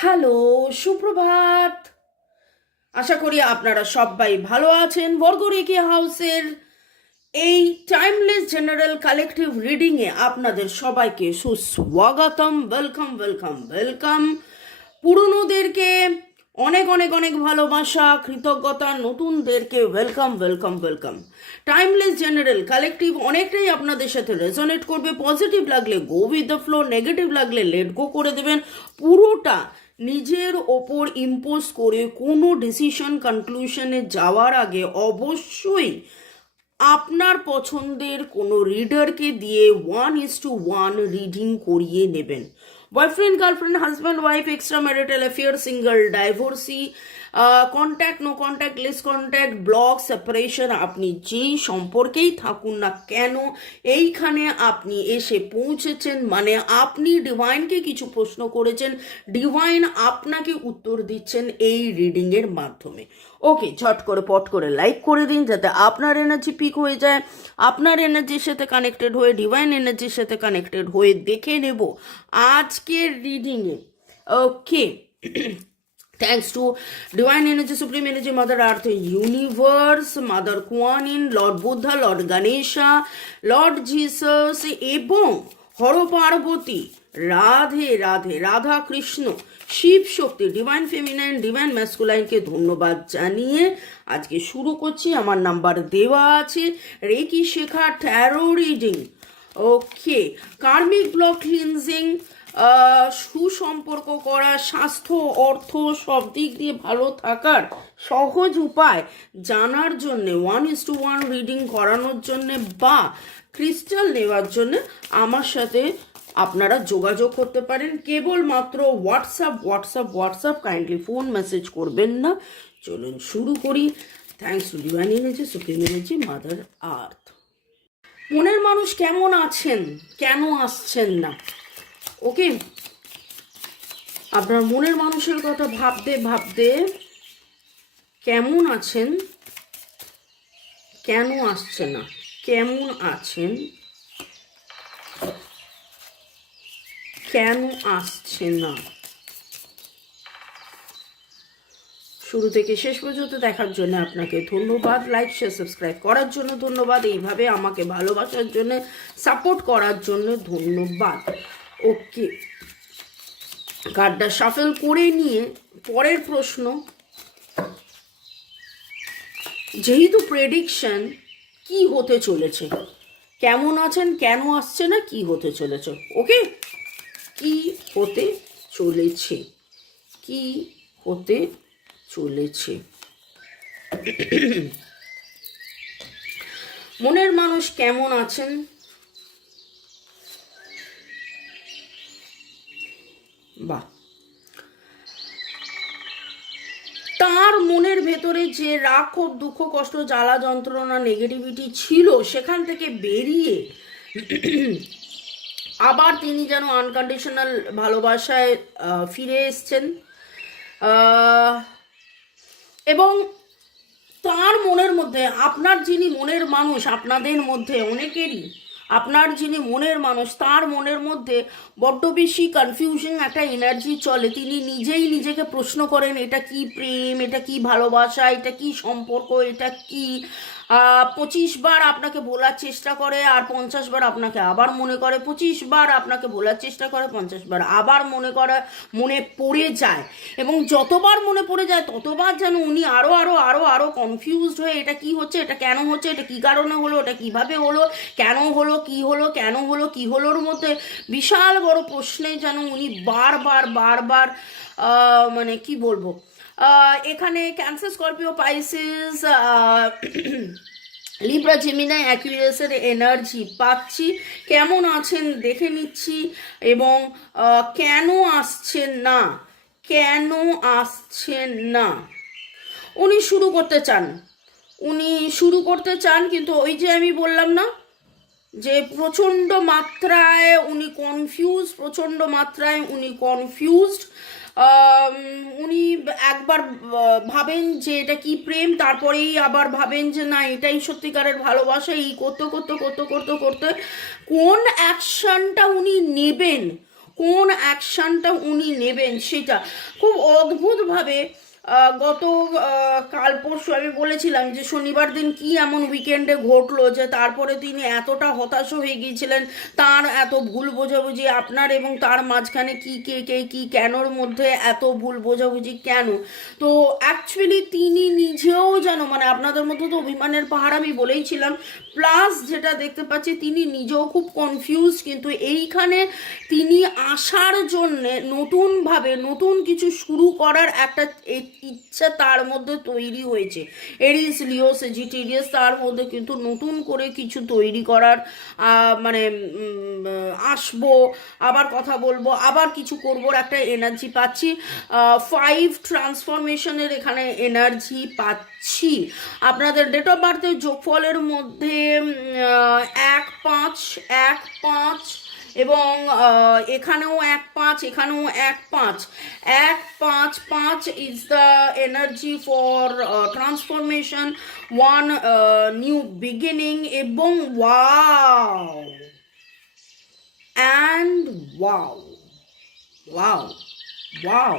Hello, সুপ্রভাত। আশা করি আপনারা সবাই ভালো আছেন। বর্গরেখে হাউসের এই টাইমলেস জেনারেল কালেকটিভ রিডিংয়ে আপনাদের সবাইকে সুস্বাগতম। Welcome welcome welcome. পুরনোদেরকে অনেক অনেক অনেক ভালোবাসা, কৃতজ্ঞতা। নতুনদেরকে welcome welcome welcome. Timeless general collective অনেকটাই আপনাদের সাথে রেজোনেট করবে। পজিটিভ লাগলে go with the flow, negative লাগলে লেট গো করে দেবেন। পুরোটা নিজের ওপর ইম্পোজ করে কোনো ডিসিশন কনক্লুশনে যাওয়ার আগে অবশ্যই আপনার পছন্দের কোনো রিডারকে দিয়ে 1:1 রিডিং করিয়ে নেবেন। Boyfriend, girlfriend, husband, wife, extra marital affair, single, divorcee, contact, no contact, less contact, block, separation, আপনি যেই সম্পর্কেই থাকুন না কেন, এইখানে আপনি এসে পৌঁছেছেন মানে আপনি ডিভাইনকে কিছু প্রশ্ন করেছেন, ডিভাইন আপনাকে উত্তর দিচ্ছেন এই রিডিংয়ের মাধ্যমে। ওকে, ঝট করে পট করে লাইক করে দিন যাতে আপনার এনার্জি পিক হয়ে যায়। আপনার এনার্জির সাথে কানেক্টেড হয়ে, ডিভাইন এনার্জির সাথে কানেক্টেড হয়ে দেখে নেব আজকের রিডিংয়ে। ওকে, thanks to divine energy, supreme energy, mother earth, universe, mother Kuan Yin, lord Buddha, lord Ganesha, lord Jesus এবং হর পার্বতী, রাধে রাধে, রাধা কৃষ্ণ, শিব শক্তি, ডিভাইন ফেমিনাইন, ডিভাইন ম্যাসকুলাইনকে ধন্যবাদ জানিয়ে আজকে শুরু করছি। আমার নাম্বার দেওয়া আছে। রেকি শেখা, ট্যারো রিডিং। ওকে, কার্মিক ব্লক ক্লিনজিং, সুসম্পর্ক করা, স্বাস্থ্য, অর্থ সব দিক দিয়ে ভালো থাকার সহজ উপায় জানার জন্যে, 1:1 রিডিং করানোর জন্যে বা ক্রিস্টাল নেওয়ার জন্যে আমার সাথে আপনারা যোগাযোগ করতে পারেন। কেবলমাত্র হোয়াটসঅ্যাপ, কাইন্ডলি ফোন মেসেজ করবেন না। চলুন শুরু করি। Thanks to divine energy, supreme energy, mother earth. মনের মানুষ কেমন আছেন, কেন আসছেন না? ওকে, আপনার মনের মানুষের কথা ভাবতে ভাবতে কেমন আছেন, কেন আসছে না, কেমন আছেন, কেন আসছে না, শুরু থেকে শেষ পর্যন্ত দেখার জন্য আপনাকে ধন্যবাদ। লাইক, শেয়ার, সাবস্ক্রাইব করার জন্য ধন্যবাদ। এইভাবে আমাকে ভালোবাসার জন্য, সাপোর্ট করার জন্য ধন্যবাদ। ওকে, কার্ডটা শাফেল করে নিয়ে পরের প্রশ্ন, যেহেতু প্রেডিকশন, কি হতে চলেছে, কেমন আছেন, কেন আসছে না, কি হতে চলেছে। ওকে, কি হতে চলেছে, কি হতে চলেছে। মনের মানুষ কেমন আছেন? বাহ, তার মনের ভেতরে যে রাগ, ক্ষোভ, দুঃখ, কষ্ট, জ্বালা, যন্ত্রণা, নেগেটিভিটি ছিল সেখান থেকে বেরিয়ে আবার তিনি যেন আনকন্ডিশনাল ভালোবাসায় ফিরে এসছেন। এবং তার মনের মধ্যে, আপনার যিনি মনের মানুষ, আপনাদের মধ্যে অনেকেরই আপনার যিনি মনের মানুষ, তার মনের মধ্যে বড্ড বেশি কনফিউশন একটা এনার্জি চলে। তিনি নিজেই নিজেকে প্রশ্ন করেন, এটা কি প্রেম, এটা কি ভালোবাসা, এটা কি সম্পর্ক, এটা কি 25 বার আপনাকে বলার চেষ্টা করে আর 50 বার আপনাকে আবার মনে করে, 25 বার আপনাকে বলার চেষ্টা করে, 50 বার আবার মনে পড়ে যায়। এবং যতবার মনে পড়ে যায় ততবার যেন উনি আরো আরো আরো আরো কনফিউজড হয়ে, এটা কি হচ্ছে, এটা কেন হচ্ছে, এটা কি কারণে হলো, এটা কিভাবে হলো, কেন হলো, কি হলো, কেন হলো, কি হলোর মধ্যে বিশাল বড় প্রশ্নে যেন উনি বারবার মানে কি বলবো, এখানে cancer, Scorpio, Pisces, Libra, Gemini, অ্যাকুয়ারিয়াসের এনার্জি পাচ্ছি। কেমন আছেন দেখে নিচ্ছি এবং কেন আসছেন না, কেন আসছেন না। উনি শুরু করতে চান, কিন্তু ওই যে আমি বললাম না যে প্রচণ্ড মাত্রায় উনি কনফিউজড। উনি একবার ভাবেন যে এটা কি প্রেম, তারপরেই আবার ভাবেন যে না এটাই সত্যিকারের ভালোবাসা। এই করতে কোন অ্যাকশনটা উনি নেবেন, কোন অ্যাকশনটা উনি নেবেন সেটা খুব অদ্ভুতভাবে গত কাল পরশু আমি বলেছিলাম যে শনিবার দিন কি এমন উইকেন্ডে ঘটলো যে তারপরে তিনি এতটা হতাশ হয়ে গিয়েছিলেন, তার এত ভুল বোঝাবুঝি আপনার এবং তার মাঝখানে কি কে কি কেনর মধ্যে এত ভুল বোঝাবুঝি কেন। তো অ্যাকচুয়ালি তিনি নিজেও যেন মানে আপনাদের মধ্যে তো অভিমানের পাহাড় আমি বলেইছিলাম, প্লাস যেটা দেখতে পাচ্ছি তিনি নিজেও খুব কনফিউজ, কিন্তু এইখানে তিনি আসার জন্যে নতুনভাবে নতুন কিছু শুরু করার একটা ইচ্ছা তার মধ্যে তৈরি হয়েছে। এরিস লিও সেজিটেরিয়াস তার মধ্যে কিন্তু নতুন করে কিছু তৈরি করার মানে আসবো, আবার কথা বলবো, আবার কিছু করবোর একটা এনার্জি পাচ্ছি। 5 ট্রান্সফরমেশনের এখানে এনার্জি পাচ্ছি। আপনাদের ডেট অফ বার্থের যোগফলের মধ্যে 1-5 এবং এখানেও 1-5, এখানেও 1-5, 1-5-5 is the energy for transformation, 1 new beginning এবং wow and wow wow wow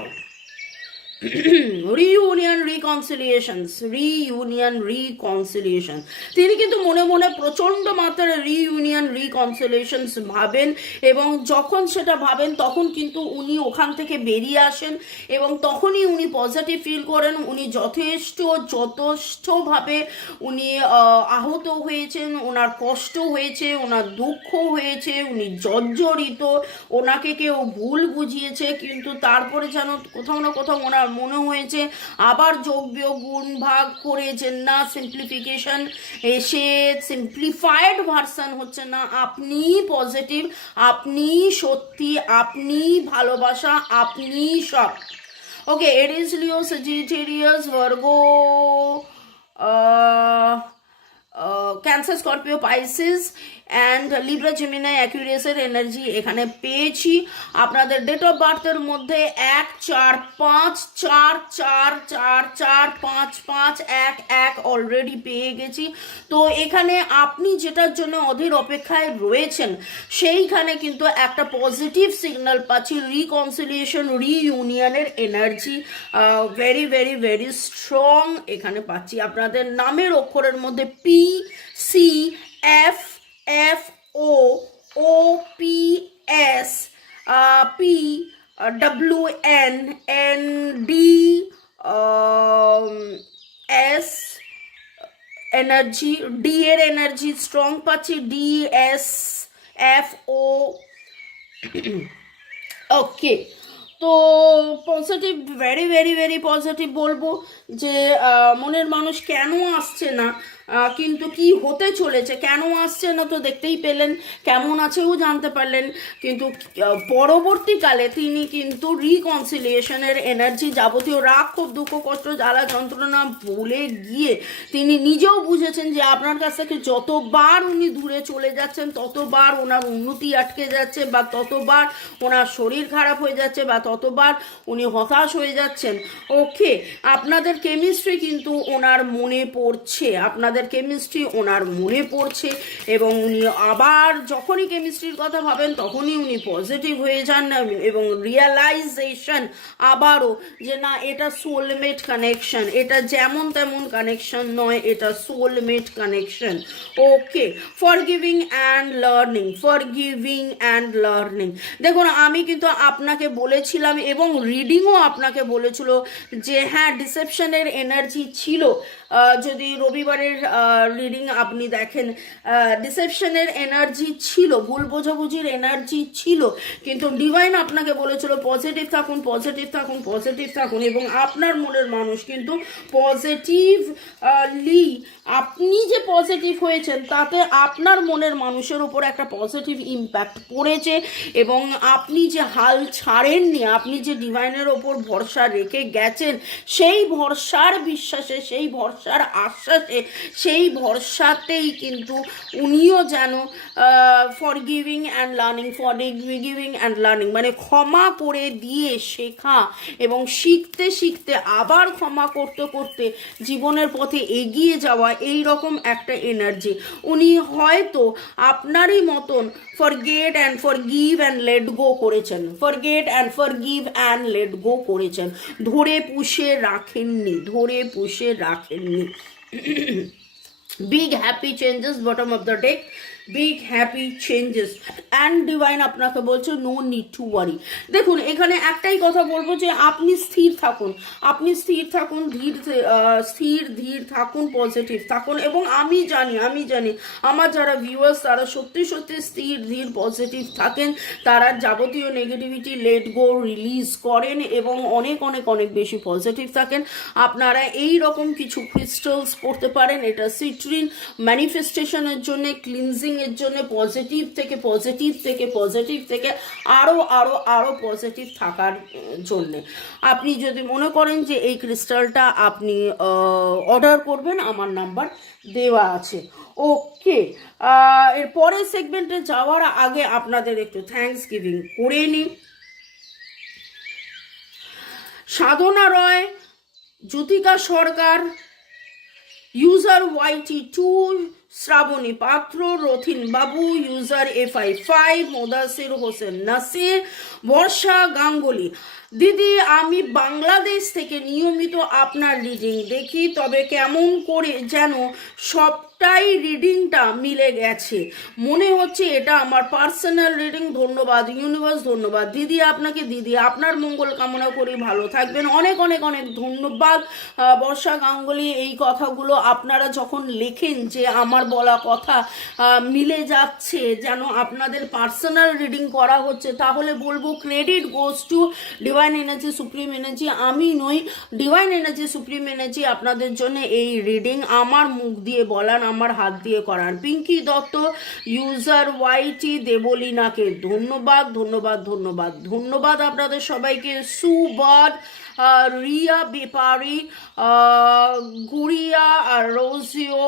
reunion reconciliation. তিনি কিন্তু মনে মনে প্রচণ্ড মাত্রার রিকনসিলিয়েশনস ভাবেন, এবং যখন সেটা ভাবেন তখন কিন্তু উনি ওখান থেকে বেরিয়ে আসেন এবং তখনই উনি পজিটিভ ফিল করেন। উনি যথেষ্টভাবে উনি আহত হয়েছেন, ওনার কষ্ট হয়েছে, ওনার দুঃখ হয়েছে, উনি জর্জরিত, ওনাকে কেউ ভুল বুঝিয়েছে, কিন্তু তারপরে যেন কোথাও না কোথাও ওনার মনে হয়েছে আবার যোগ বিয়োগ গুণ ভাগ করে যে না সিম্পলিফিকেশন এসে সিম্পলিফাইড ভার্সন হচ্ছে না, আপনি পজিটিভ, আপনি সত্যি, আপনি ভালোবাসা, আপনি সব। Okay, Aries Leo Sagittarius Virgo cancer Scorpio Pisces and Libra Gemini অ্যাকুরিয়াসের এনার্জি এখানে পেয়েছি। আপনাদের ডেট অফ বার্থের মধ্যে 1-4-5-4-4-4-4-5-5-1 অলরেডি পেয়ে গেছি। তো এখানে আপনি যেটার জন্য অধীর অপেক্ষায় রয়েছেন সেইখানে কিন্তু একটা পজিটিভ সিগন্যাল পাচ্ছি, রিকনসিলিয়েশন রিইউনিয়নের energy very very very strong এখানে পাচ্ছি। আপনাদের নামের অক্ষরের মধ্যে PCFFOOPS PWNNDS এনার্জি, ডি এর এনার্জি স্ট্রং পাচ্ছি, DSFO। ওকে, তো positive, very very very positive বলবো যে মনের মানুষ কেন আসছে না, কিন্তু কি হতে চলেছে, কেন আসছে না তো দেখতেই পেলেন, কেমন আছেও জানতে পারলেন, কিন্তু পরবর্তীকালে তিনি কিন্তু রিকনসিলিয়েশনের এনার্জি, যাবতীয় রাগ ক্ষোভ দুঃখ কষ্ট জ্বালা যন্ত্রণা ভুলে গিয়ে তিনি নিজেও বুঝেছেন যে আপনার কাছ থেকে যতবার উনি দূরে চলে যাচ্ছেন ততবার ওনার উন্নতি আটকে যাচ্ছে, বা ততবার ওনার শরীর খারাপ হয়ে যাচ্ছে, বা ততবার উনি হতাশ হয়ে যাচ্ছেন। ওকে, আপনাদের কেমিস্ট্রি কিন্তু ওনার মনে পড়ছে, আপনাদের কেমিস্ট্রি ওনার মনে পড়ছে, এবং উনি আবার যখনই কেমিস্ট্রির কথা ভাবেন তখনই উনি পজিটিভ হয়ে যান এবং রিয়ালাইজেশন আবারও যে না এটা সোলমেট কানেকশন, এটা যেমন তেমন কানেকশন নয়, এটা soulmate connection. Okay, forgiving and learning. দেখুন, আমি কিন্তু আপনাকে বলেছিলাম এবং রিডিংও আপনাকে বলেছিল যে হ্যাঁ ডিসেপশনের এনার্জি ছিল, যদি রবিবারের রিডিং আপনি দেখেন ডিসেপশনের এনার্জি ছিল, ভুল বোঝাবুঝির এনার্জি ছিল, কিন্তু ডিভাইন আপনাকে বলেছিল পজিটিভ থাকুন, পজিটিভ থাকুন, পজিটিভ থাকুন, এবং আপনার মনের মানুষ কিন্তু পজিটিভলি, আপনি যে পজিটিভ হয়েছেন তাতে আপনার মনের মানুষের উপর একটা পজিটিভ ইম্প্যাক্ট পড়েছে, এবং আপনি যে হাল ছাড়েননি, আপনি যে ডিভাইনের ওপর ভরসা রেখে গেছেন, সেই ভরসার বিশ্বাসে, সেই ভরসার আশ্বাসে, সেই ভরসাতেই কিন্তু উনিও যেন ফরগিভিং অ্যান্ড লার্নিং মানে ক্ষমা করে দিয়ে শেখা এবং শিখতে শিখতে আবার ক্ষমা করতে করতে জীবনের পথে এগিয়ে যাওয়া, এই রকম একটা এনার্জি। উনি হয়তো আপনারই মতন forget and forgive and let go করেছেন, ধরে পুষে রাখেননি। Big happy changes, bottom of the deck, big happy changes and divine আপনাকে বলছে নো নিড টু ওয়ারি। দেখুন এখানে একটাই কথা বলবো যে আপনি স্থির থাকুন, ধীর থাকুন, পজিটিভ থাকুন। এবং আমি জানি আমার যারা ভিউয়ার্স তারা সত্যি স্থির ধীর পজিটিভ থাকেন, তারা যাবতীয় নেগেটিভিটি লেট গো রিলিজ করেন এবং অনেক বেশি পজিটিভ থাকেন। আপনারা এই রকম কিছু ক্রিস্টালস পড়তে পারেন, এটা সিট্রিন ম্যানিফেস্টেশনের জন্য, ক্লিনজিং এর জন্য, পজিটিভ থেকে আরো পজিটিভ থাকার জন্য। আপনি যদি মনে করেন যে এই ক্রিস্টালটা আপনি অর্ডার করবেন, আমার নাম্বার দেওয়া আছে। ওকে, এর পরের সেগমেন্টে যাওয়ার আগে আপনাদের একটু থ্যাঙ্কস গিভিং করে নিই। সাধনা রয়, জ্যোতিকা সরকার, ইউজার YT2, শ্রাবণী পাত্র, রথিন বাবু, ইউজার FI5, মোদাসির হোসেন নাসির, বর্ষা গাঙ্গুলি। দিদি, আমি বাংলাদেশ থেকে নিয়মিত আপনার রিডিং দেখি, তবে কেমন করে যেন সবটাই রিডিংটা মিলে গেছে, মনে হচ্ছে এটা আমার পার্সোনাল রিডিং। ধন্যবাদ ইউনিভার্স, ধন্যবাদ দিদি আপনাকে। দিদি আপনার মঙ্গল কামনা করি, ভালো থাকবেন। অনেক ধন্যবাদ বর্ষা গাঙ্গুলি। এই কথাগুলো আপনারা যখন লেখেন যে আমার বলা কথা মিলে যাচ্ছে, যেন আপনাদের পার্সোনাল রিডিং করা হচ্ছে, তাহলে বলবো credit goes to divine energy, supreme energy. আমি নই, ডিভাইন এনার্জি, সুপ্রিম এনার্জি আপনাদের জন্য এই রিডিং আমার মুখ দিয়ে বলান, আমার হাত দিয়ে করান। পিঙ্কি দত্ত, ইউজার YT দেবলীনাকে ধন্যবাদ আপনাদের সবাইকে। সুবাদ, রিয়া বেপারি, গুড়িয়া আর রোজিও,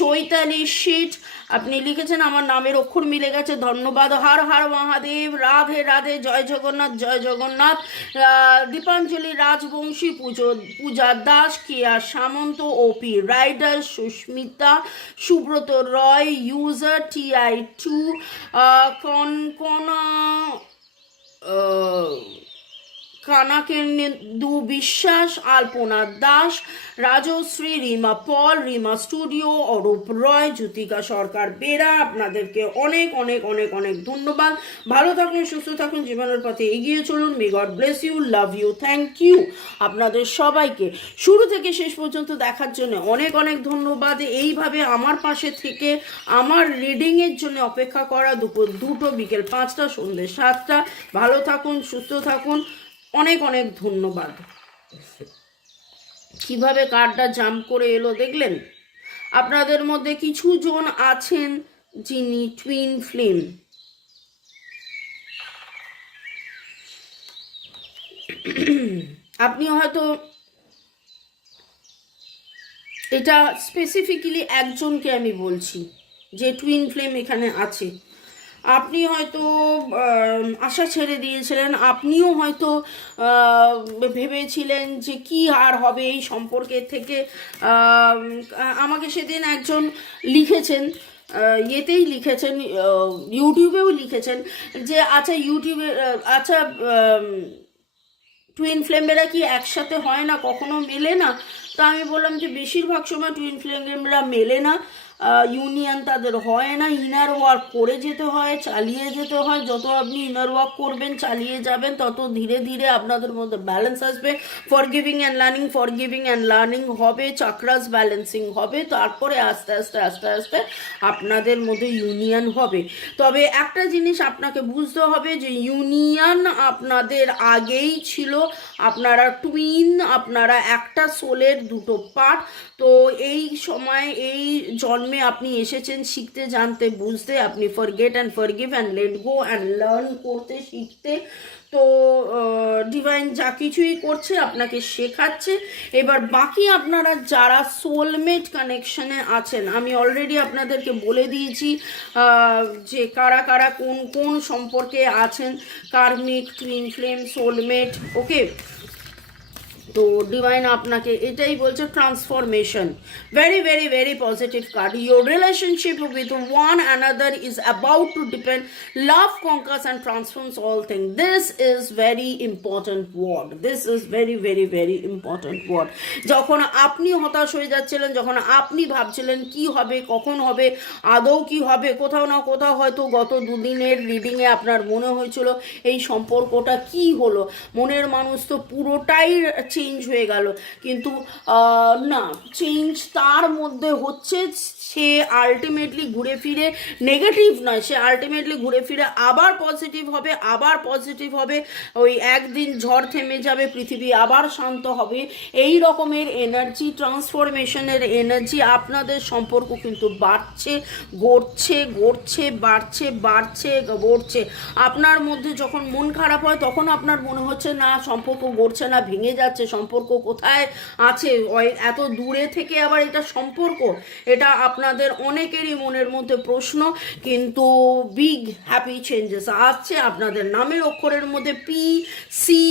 চৈতালি শীত, আপনি লিখেছেন আমার নামের অক্ষর মিলে গেছে, ধন্যবাদ। হর হর মহাদেব, রাধে রাধে, জয় জগন্নাথ। দীপাঞ্জলি রাজবংশী, পূজা দাস, কেয়া সামন্ত, OP রাইডার, সুস্মিতা, সুব্রত রয়, ইউজার TI2, কনকনা কানাকেন্দু বিশ্বাস, আলপনা দাস, রাজশ্রী, রিমা পল, রিমা স্টুডিও, অরূপ রয়, জ্যোতিকা সরকার বেরা। আপনাদেরকে অনেক ধন্যবাদ। ভালো থাকুন, সুস্থ থাকুন, জীবনের পথে এগিয়ে চলুন। May God bless you, love you, thank you আপনাদের সবাইকে শুরু থেকে শেষ পর্যন্ত দেখার জন্য অনেক ধন্যবাদ। এইভাবে আমার পাশে থেকে আমার রিডিংয়ের জন্য অপেক্ষা করা, দুপুর 2টো, বিকেল 5টা, সন্ধ্যে 7টা। ভালো থাকুন, সুস্থ থাকুন, অনেক ধন্যবাদ। কিভাবে কার্ডটা জাম্প করে এলো দেখলেন? আপনাদের মধ্যে কিছু জন আছেন যিনি টুইন ফ্লেম। আপনি হয়তো, এটা স্পেসিফিক্যালি একজনকে আমি বলছি যে টুইন ফ্লেম এখানে আছে। আপনি হয়তো আশা ছেড়ে দিয়েছিলেন, আপনিও হয়তো ভেবেছিলেন যে কি আর হবে এই সম্পর্কের থেকে। আমাকে সেদিন একজন লিখেছেন, ইয়েতেই লিখেছেন, ইউটিউবেও লিখেছেন যে আচ্ছা টুইন ফ্লেমেরা কি একসাথে হয় না, কখনো মেলে না? তো আমি বললাম যে বেশিরভাগ সময় টুইন ফ্লেমেরা মেলে না, ইউনিয়ন তাদের হয় না। ইনার ওয়ার্ক করে যেতে হয়, চালিয়ে যেতে হয়। যত আপনি ইনার ওয়ার্ক করবেন, চালিয়ে যাবেন, তত ধীরে ধীরে আপনাদের মধ্যে ব্যালেন্স আসবে। ফরগিভিং অ্যান্ড লার্নিং হবে, চাক্রাস ব্যালেন্সিং হবে, তারপরে আস্তে আস্তে আপনাদের মধ্যে ইউনিয়ন হবে। তবে একটা জিনিস আপনাকে বুঝতে হবে যে ইউনিয়ন আপনাদের আগেই ছিল, আপনারা টুইন, আপনারা একটা সোলের দুটো পার্ট। তো এই সময়, এই জন্মে আপনি এসেছেন শিখতে, জানতে, বুঝতে। আপনি forget and forgive and let go and learn করতে, শিখতে। তো ডিভাইন যা কিছুই করছে আপনাকে শেখাচ্ছে। এবার বাকি আপনারা যারা সোলমেট কানেকশনে আছেন, আমি অলরেডি আপনাদেরকে বলে দিয়েছি যে কারা কারা কোন কোন সম্পর্কে আছেন, karmic, twin flame, soulmate. Okay, তো ডিভাইন আপনাকে এটাই বলছে, transformation, very very very positive card. Your relationship with one another is about to depend, love conquers and transforms all thing. This is very important word, this is very very very important word. যখন আপনি হতাশ হয়ে যাচ্ছিলেন, যখন আপনি ভাবছিলেন কি হবে, কখন হবে, আদৌ কি হবে, কোথাও না কোথাও হয়তো গত দুদিনের রিডিংয়ে আপনার মনে হয়েছিল এই সম্পর্কটা কি হলো, মনের মানুষ তো পুরোটাই চেঞ্জ হয়ে গেল, কিন্তু না, চেঞ্জ তার মধ্যে হচ্ছে, সে আলটিমেটলি ঘুরে ফিরে নেগেটিভ নয়, সে আলটিমেটলি ঘুরে ফিরে আবার পজিটিভ হবে, আবার পজিটিভ হবে। ওই একদিন ঝড় থেমে যাবে, পৃথিবী আবার শান্ত হবে, এই রকমের এনার্জি, ট্রান্সফরমেশনের এনার্জি। আপনাদের সম্পর্ক কিন্তু বাড়ছে, গড়ছে, গড়ছে, বাড়ছে, বাড়ছে, গড়ছে। আপনার মধ্যে যখন মন খারাপ হয় তখন আপনার মনে হচ্ছে না সম্পর্ক গড়ছে না, ভেঙে যাচ্ছে, সম্পর্ক কোথায় আছে, এত দূরে থেকে আবার এটা সম্পর্ক, এটা আপনাদের অনেকেরই মনের মধ্যে প্রশ্ন। কিন্তু বিগ হ্যাপি চেঞ্জেস আসছে আপনাদের নামের অক্ষরের মধ্যে, পি, সি,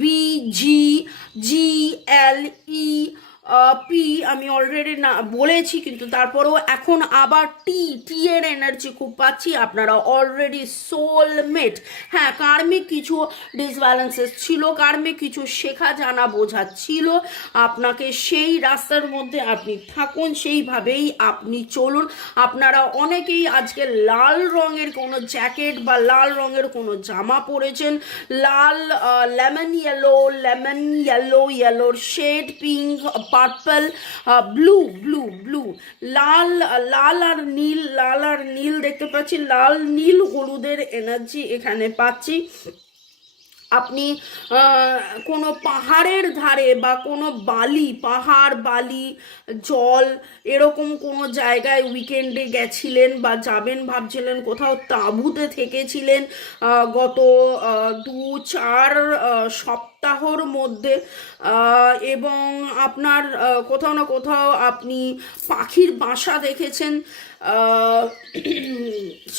বি, জি, জি, এল, ই, পি আমি অলরেডি না বলেছি, কিন্তু তারপরেও এখন আবার টি, টি এর এনার্জি খুব পাচ্ছি। আপনারা অলরেডি সোলমেট। হ্যাঁ, কার্মিক কিছু ডিসব্যালেন্সেস ছিল, কার্মিক কিছু শেখা জানা বোঝা ছিল, আপনাকে সেই রাস্তার মধ্যে আপনি থাকুন, সেইভাবেই আপনি চলুন। আপনারা অনেকেই আজকে লাল রঙের কোনো জ্যাকেট বা লাল রঙের কোনো জামা পরেছেন, লাল, লেমন ইয়েলো, ইয়েলোর shade, pink, purple, blue, blue, blue, লাল, লাল আর নীল, লাল আর নীল দেখতে পাচ্ছি, লাল, নীল, হলুদের এনার্জি এখানে পাচ্ছি। আপনি কোনো পাহাড়ের ধারে বা কোনো বালি, পাহাড়, বালি, জল, এরকম কোনো জায়গায় উইকেন্ডে গেছিলেন বা যাবেন ভাবছিলেন, কোথাও তাঁবুতে থেকেছিলেন গত 2-4 সপ্তাহর মধ্যে, এবং আপনার কোথাও না কোথাও আপনি পাখির বাসা দেখেছেন,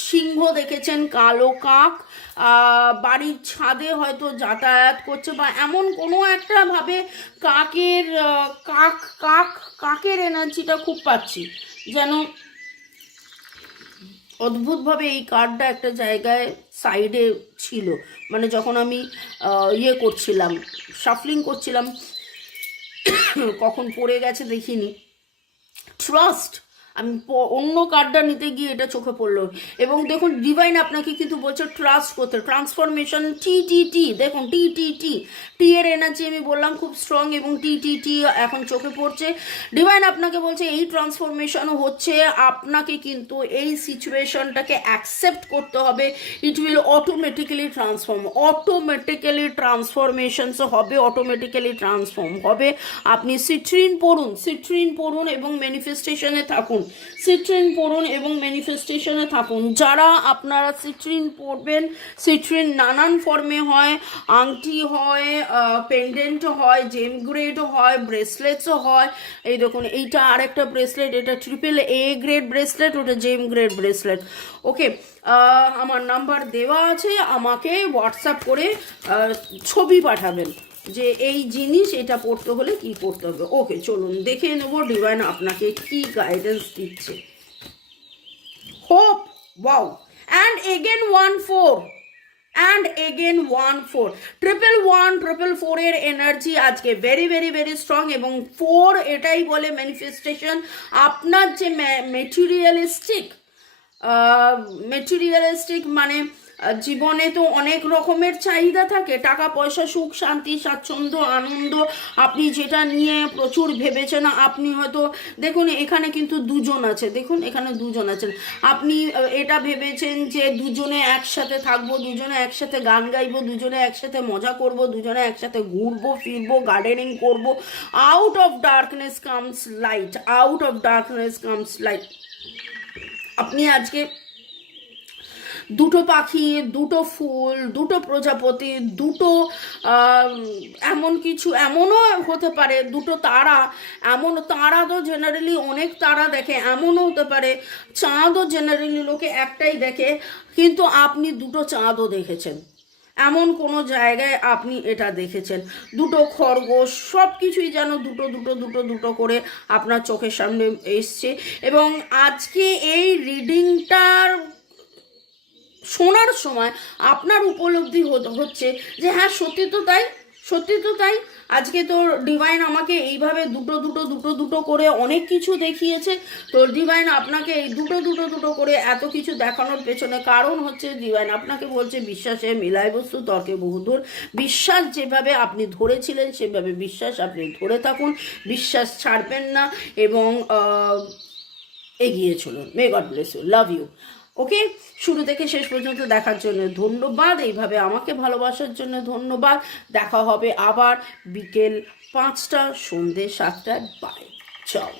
সিংহ দেখেছেন, কালো কাক বাড়ির ছাদে হয়তো যাতায়াত করছে, বা এমন কোনো একটা ভাবে কাকের, কাকের এনার্জিটা খুব পাচ্ছি, যেন অদ্ভুতভাবে এই কার্ডটা একটা জায়গায় সাইডে ছিল, মানে যখন আমি করছিলাম, শাফলিং করছিলাম, কখন পড়ে গেছে দেখিনি। ট্রাস্ট, আমি অন্য কার্ডটা নিতে গিয়ে এটা চোখে পড়লো, এবং দেখুন ডিভাইন আপনাকে কিন্তু বলছে ট্রাস্ট করতে। ট্রান্সফরমেশন, টি টি টি, দেখুন টি টি টি, টি এর এনার্জি আমি বললাম খুব স্ট্রং, এবং টি টি টি এখন চোখে পড়ছে। ডিভাইন আপনাকে বলছে এই ট্রান্সফরমেশন হচ্ছে, আপনাকে কিন্তু এই সিচুয়েশনটাকে অ্যাকসেপ্ট করতে হবে। It will automatically transform, automatically transformations হবে, অটোমেটিক্যালি ট্রান্সফর্ম হবে। আপনি সিট্রিন পড়ুন এবং ম্যানিফেস্টেশনে থাকুন, সিট্রিন পড়ুন এবং ম্যানিফেস্টেশনে থাকুন। যারা আপনারা সিট্রিন পড়বেন, সিট্রিন নানান ফর্মে হয়, আংটি হয়, পেন্ডেন্ট হয়, জেম গ্রেড হয়, ব্রেসলেটসও হয়। এই দেখুন এইটা আরেকটা ব্রেসলেট, এটা AAA গ্রেড ব্রেসলেট, ওটা জেম গ্রেড ব্রেসলেট। ওকে, আমার নাম্বার দেওয়া আছে, আমাকে হোয়াটসঅ্যাপ করে ছবি পাঠাবেন যে এই জিনিস এটা পড়তে হলে কি করতে হবে। ওকে, চলুন দেখে নেব ডিভাইন আপনাকে কি গাইডেন্স দিচ্ছে। Hope, wow, and again 1-4, and again 1-4, 111, 4 এর এনার্জি আজকে ভেরি ভেরি ভেরি স্ট্রং, এবং 4 এটাই বলে ম্যানিফেস্টেশন। আপনার যে মেটেরিয়ালিস্টিক মানে জীবনে তো অনেক রকমের চাহিদা থাকে, টাকা পয়সা, সুখ শান্তি, স্বাচ্ছন্দ্য, আনন্দ, আপনি যেটা নিয়ে প্রচুর ভেবেছেন, আপনি হয়তো দেখুন এখানে কিন্তু দুজন আছে, দেখুন এখানে দুজন আছেন, আপনি এটা ভেবেছেন যে দুজনে একসাথে থাকবো, দুজনে একসাথে গান গাইবো, দুজনে একসাথে মজা করব, দুজনে একসাথে ঘুরবো ফিরবো, গার্ডেনিং করব। Out of darkness comes light, out of darkness comes light. আপনি আজকে দুটো পাখি, দুটো ফুল, দুটো প্রজাপতি, দুটো এমন কিছু, এমনও হতে পারে দুটো তারা, এমন তারা তো জেনারেলি অনেক তারা দেখে, এমনও হতে পারে চাঁদও জেনারেলি লোকে একটাই দেখে, কিন্তু আপনি দুটো চাঁদও দেখেছেন, এমন কোনো জায়গায় আপনি এটা দেখেছেন। দুটো খরগোশ, সব কিছুই যেন দুটো দুটো দুটো দুটো করে আপনার চোখের সামনে এসছে। এবং আজকে এই রিডিংটার শোনার সময় আপনার উপলব্ধি হচ্ছে যে হ্যাঁ সত্যি তো তাই, সত্যি তো তাই। আজকে তো ডিভাইন আমাকে এইভাবে দুটো দুটো দুটো দুটো করে অনেক কিছু দেখিয়েছে। তো ডিভাইন আপনাকে এই দুটো দুটো দুটো করে এত কিছু দেখানোর পেছনে কারণ হচ্ছে ডিভাইন আপনাকে বলছে বিশ্বাসে মিলাই বস্তু তর্কে বহুদূর। বিশ্বাস যেভাবে আপনি ধরেছিলেন সেভাবে বিশ্বাস আপনি ধরে থাকুন, বিশ্বাস ছাড়বেন না এবং এগিয়ে চলুন। May God bless you, love you. Okay, শুরু থেকে শেষ পর্যন্ত দেখার জন্য ধন্যবাদ, এইভাবে আমাকে ভালোবাসার জন্য ধন্যবাদ। দেখা হবে আবার বিকেল 5টা, সন্ধ্যে 7টায়। বাই, চল।